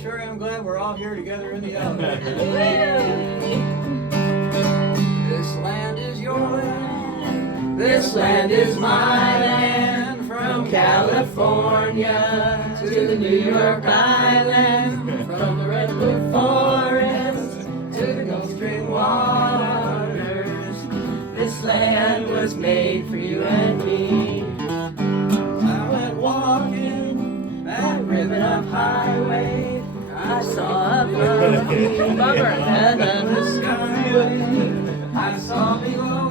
Sure am glad we're all here together in the elevator. This land is your land. This land is my land. From California to the New York Island. From the Redwood Forest to the Gulf Stream waters. This land was made for you and me. I went walking that ribbon up highway. I saw a bumblebee and then the skyway. I saw below